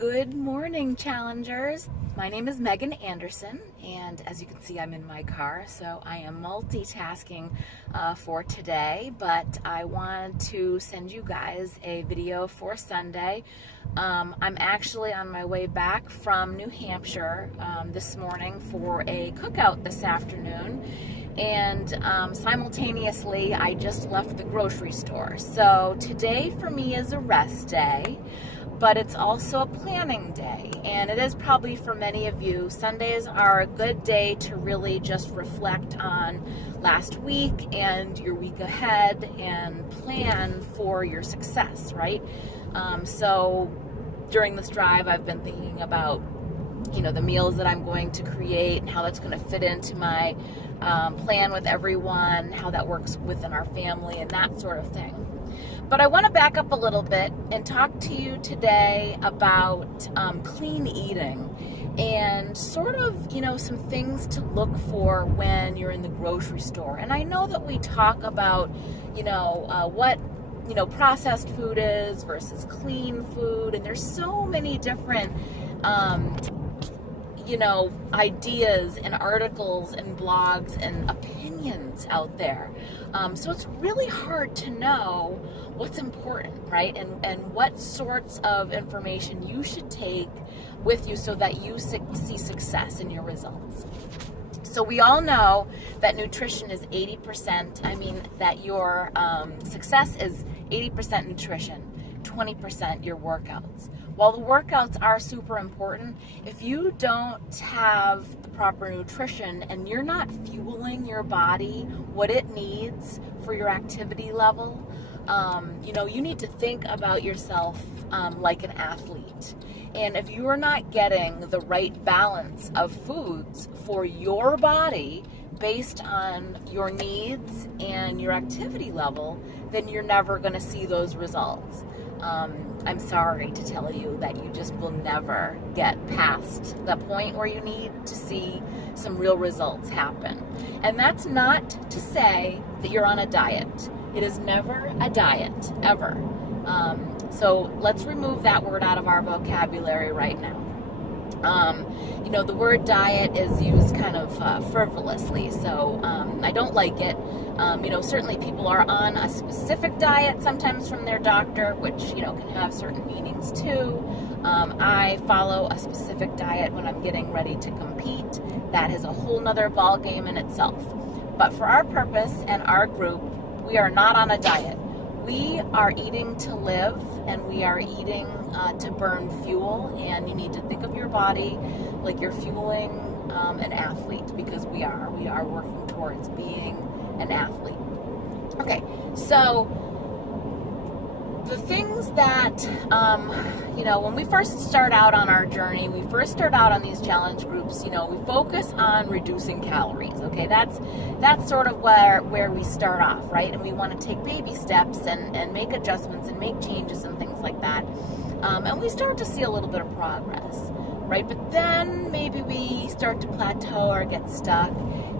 Good morning, challengers. My name is Meggin Anderson, and as you can see, I'm in my car, so I am multitasking for today, but I want to send you guys a video for Sunday. I'm actually on my way back from New Hampshire this morning for a cookout this afternoon, and simultaneously, I just left the grocery store. So today for me is a rest day, but it's also a planning day, and it is probably for many of you. Sundays are a good day to really just reflect on last week and your week ahead and plan for your success, right? So during this drive, I've been thinking about, the meals that I'm going to create and how that's going to fit into my plan with everyone, how that works within our family and that sort of thing. But I want to back up a little bit and talk to you today about clean eating and sort of, some things to look for when you're in the grocery store. And I know that we talk about, what, processed food is versus clean food. And there's so many different, ideas and articles and blogs and opinions out there. So it's really hard to know what's important, right? And what sorts of information you should take with you so that you see success in your results. So we all know that nutrition is 80%. That your success is 80% nutrition, 20% your workouts. While the workouts are super important, if you don't have the proper nutrition and you're not fueling your body what it needs for your activity level, you need to think about yourself like an athlete. And if you're not getting the right balance of foods for your body based on your needs and your activity level, then you're never going to see those results. I'm sorry to tell you that you just will never get past the point where you need to see some real results happen. And that's not to say that you're on a diet. It is never a diet, ever. So let's remove that word out of our vocabulary right now. The word diet is used kind of frivolously, so I don't like it. Certainly people are on a specific diet sometimes from their doctor, which, can have certain meanings too. I follow a specific diet when I'm getting ready to compete. That is a whole nother ball game in itself. But for our purpose and our group, we are not on a diet. We are eating to live, and we are eating to burn fuel, and you need to think of your body like you're fueling an athlete, because we are working towards being an athlete. Okay, so the things that, when we first start out on our journey, we first start out on these challenge groups, we focus on reducing calories, okay? That's sort of where we start off, right? And we want to take baby steps and make adjustments and make changes and things like that. And we start to see a little bit of progress, right? But then maybe we start to plateau or get stuck,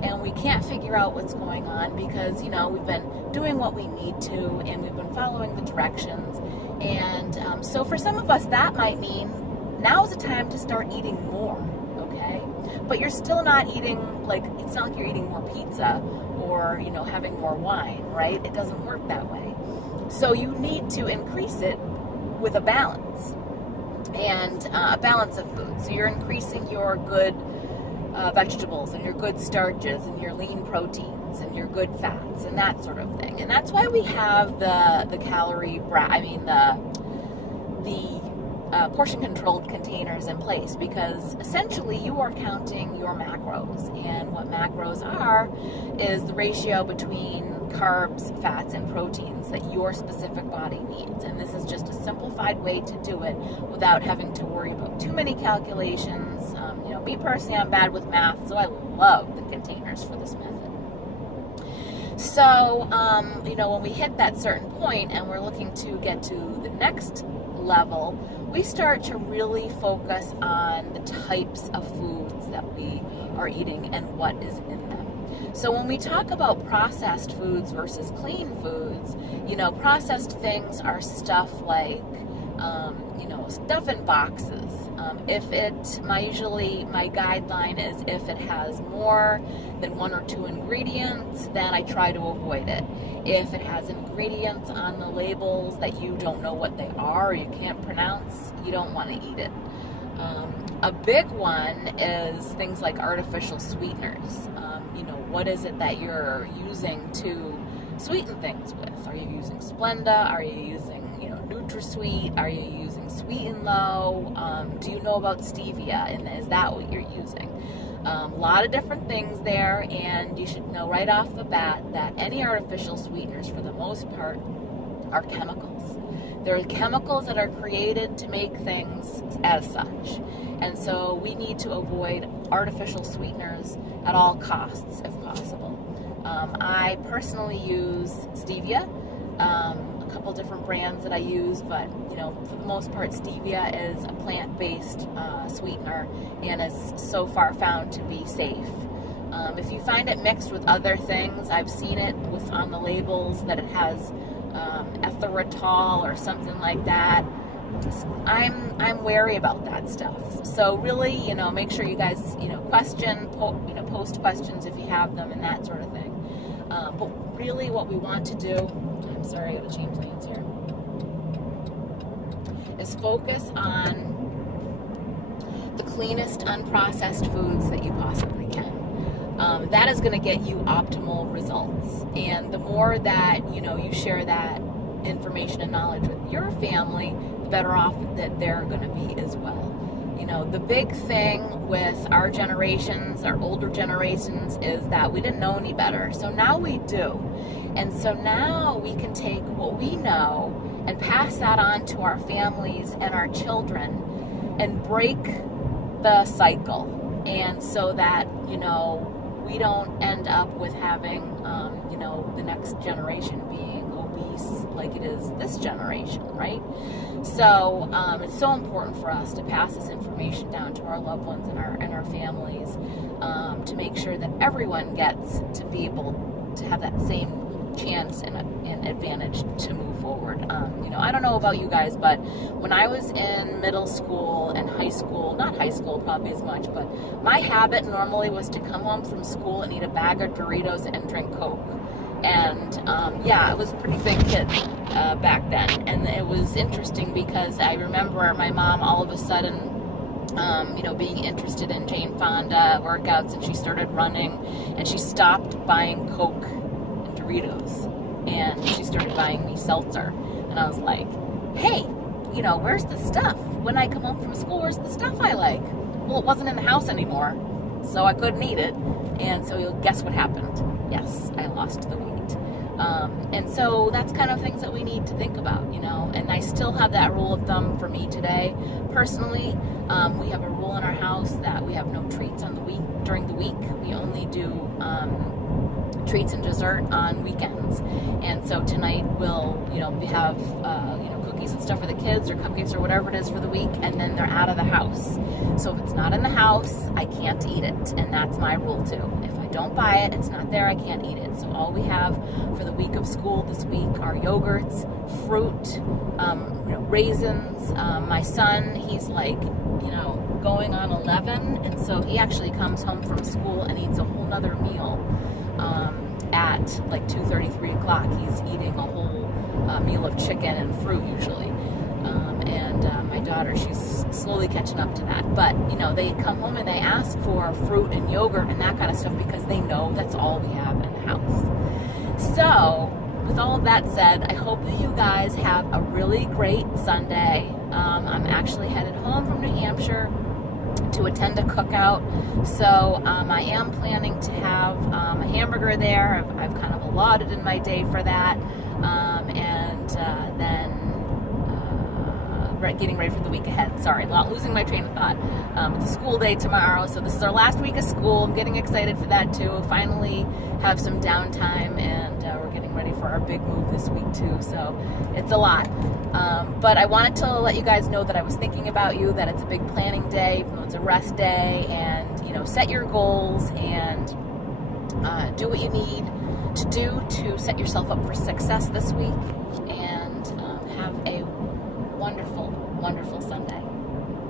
and we can't figure out what's going on because, we've been doing what we need to, and we've been following the directions. And so for some of us, that might mean now is the time to start eating more, okay? But you're still not eating, it's not like you're eating more pizza or, having more wine, right? It doesn't work that way. So you need to increase it with a balance, and a balance of food. So you're increasing your good vegetables and your good starches and your lean proteins and your good fats and that sort of thing. And that's why we have the calorie, the portion controlled containers in place, because essentially you are counting your macros, and what macros are is the ratio between carbs, fats, and proteins that your specific body needs. And this is just a simplified way to do it without having to worry about too many calculations. Me personally, I'm bad with math, so I love the containers for this method. So, when we hit that certain point and we're looking to get to the next level, we start to really focus on the types of foods that we are eating and what is in them. So when we talk about processed foods versus clean foods, processed things are stuff like, stuff in boxes. Usually my guideline is if it has more than 1 or 2 ingredients, then I try to avoid it. If it has ingredients on the labels that you don't know what they are or you can't pronounce, you don't want to eat it. A big one is things like artificial sweeteners. What is it that you're using to sweeten things with? Are you using Splenda? Are you using, NutraSweet? Are you using Sweet and Low? Do you know about stevia? And is that what you're using? A lot of different things there, and you should know right off the bat that any artificial sweeteners, for the most part, are chemicals. They're chemicals that are created to make things as such. And so we need to avoid artificial sweeteners at all costs if possible. I personally use stevia, a couple different brands that I use, but for the most part stevia is a plant-based sweetener and is so far found to be safe. If you find it mixed with other things, I've seen it on the labels that it has erythritol or something like that. I'm wary about that stuff. So really, make sure you guys, post questions if you have them and that sort of thing. But really what we want to do, I'm sorry, I gotta change lanes here, is focus on the cleanest unprocessed foods that you possibly can. That is going to get you optimal results. And the more that, you share that information and knowledge with your family, the better off that they're going to be as well. The big thing with our generations, our older generations, is that we didn't know any better. So now we do. And so now we can take what we know and pass that on to our families and our children and break the cycle. And so that, we don't end up with having, the next generation being obese like it is this generation, right? So it's so important for us to pass this information down to our loved ones and our families, to make sure that everyone gets to be able to have that same chance and advantage to move forward. I don't know about you guys, but when I was in middle school and high school, not high school probably as much, but my habit normally was to come home from school and eat a bag of Doritos and drink Coke. And I was a pretty big kid back then. And it was interesting because I remember my mom all of a sudden being interested in Jane Fonda workouts, and she started running, and she stopped buying Coke and Doritos, and she started buying me seltzer. And I was like, hey, where's the stuff? When I come home from school, where's the stuff I like? Well, it wasn't in the house anymore, so I couldn't eat it. And so guess what happened? Yes, I lost the weight. And so that's kind of things that we need to think about, and I still have that rule of thumb for me today. Personally, we have a rule in our house that we have no treats during the week. We only do treats and dessert on weekends. And so tonight we'll, we have, cookies and stuff for the kids or cupcakes or whatever it is for the week, and then they're out of the house. So if it's not in the house, I can't eat it. And that's my rule too. If I don't buy it, it's not there, I can't eat it. So all we have for the week of school this week are yogurts, fruit, raisins. My son, he's going on 11, and so he actually comes home from school and eats a whole nother meal at 2:30, 3 o'clock. He's eating a whole meal of chicken and fruit usually. And my daughter, she's slowly catching up to that. But, they come home and they ask for fruit and yogurt and that kind of stuff because they know that's all we have in the house. So, with all of that said, I hope that you guys have a really great Sunday. I'm actually headed home from New Hampshire to attend a cookout. So I am planning to have a hamburger there. I've kind of allotted in my day for that. And then getting ready for the week ahead. Sorry, losing my train of thought. It's a school day tomorrow, so this is our last week of school. I'm getting excited for that too. Finally have some downtime, and we're getting ready for our big move this week too. So it's a lot. But I wanted to let you guys know that I was thinking about you, that it's a big planning day, even though it's a rest day, and set your goals and do what you need to do to set yourself up for success this week, and have a wonderful until Sunday.